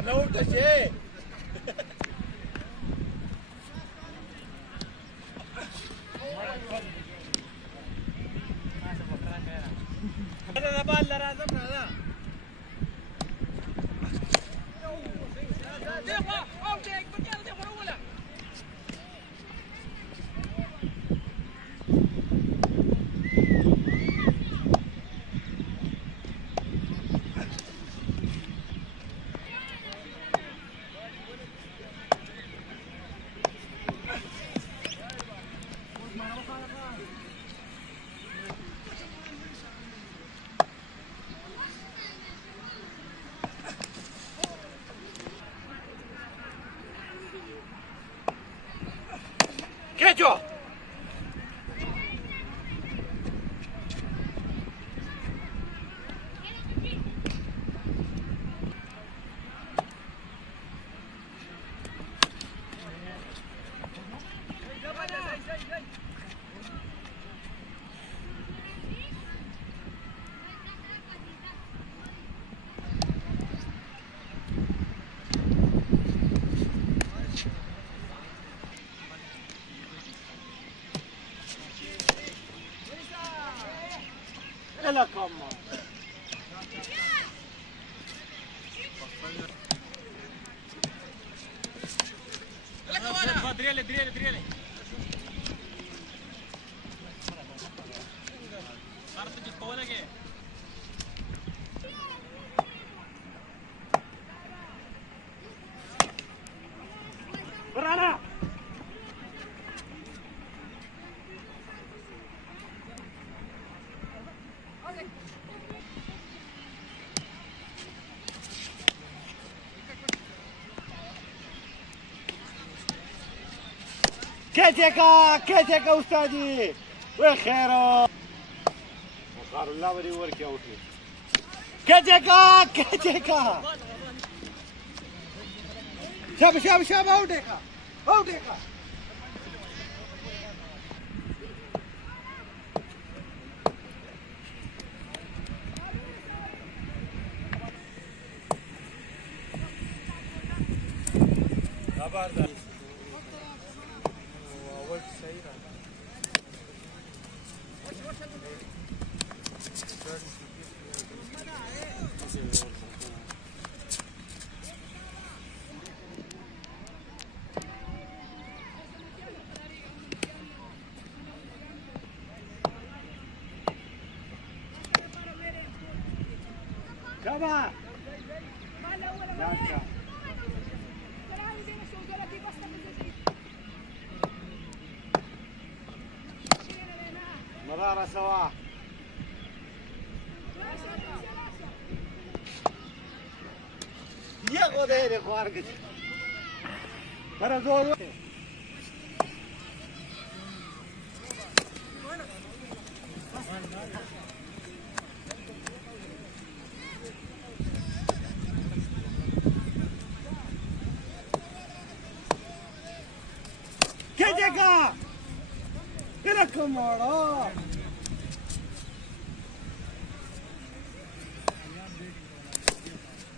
کنه وټه شي دا بال لازم راځه دغه او دغه په دې دغه ولا Ketjo! لا كما دريلي دريلي دريلي عرفت تقولك ايه برانا كيتك استاذي وخيره وقال الله وري ورك يا وفي كيتك شاب اوتيكا خبر ده كمان مرارة سوا يا غدير خوارك ترى زور كيتك لكم وراه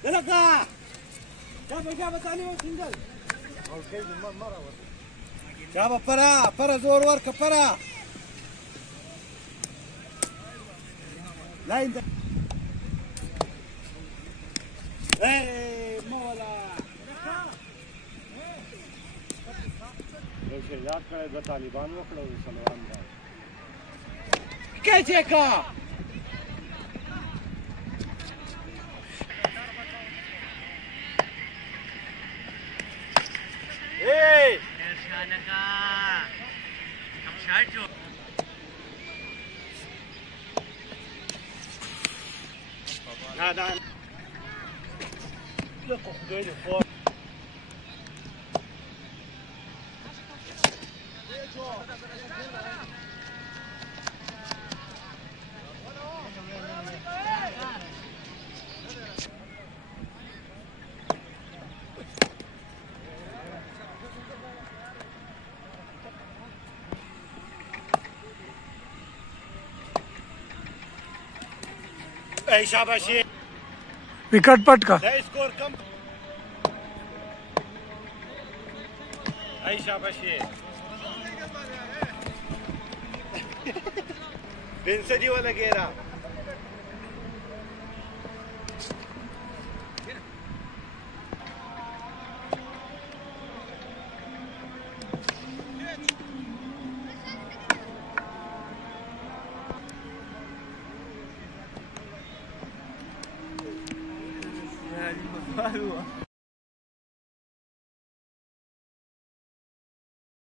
دلقا جابا تعليم سنجل جابا برا زور ورك برا لا انت ايه مولا یاد کړه د طالبان وکړو سلوان دا کچکا اے شانکا کم شاٹ جو نادان لکو خدای دې خو शाबाशी विकेट पट का स्कोर कम هاي شابشي بنسدي ولا غيرها هذه المفاروة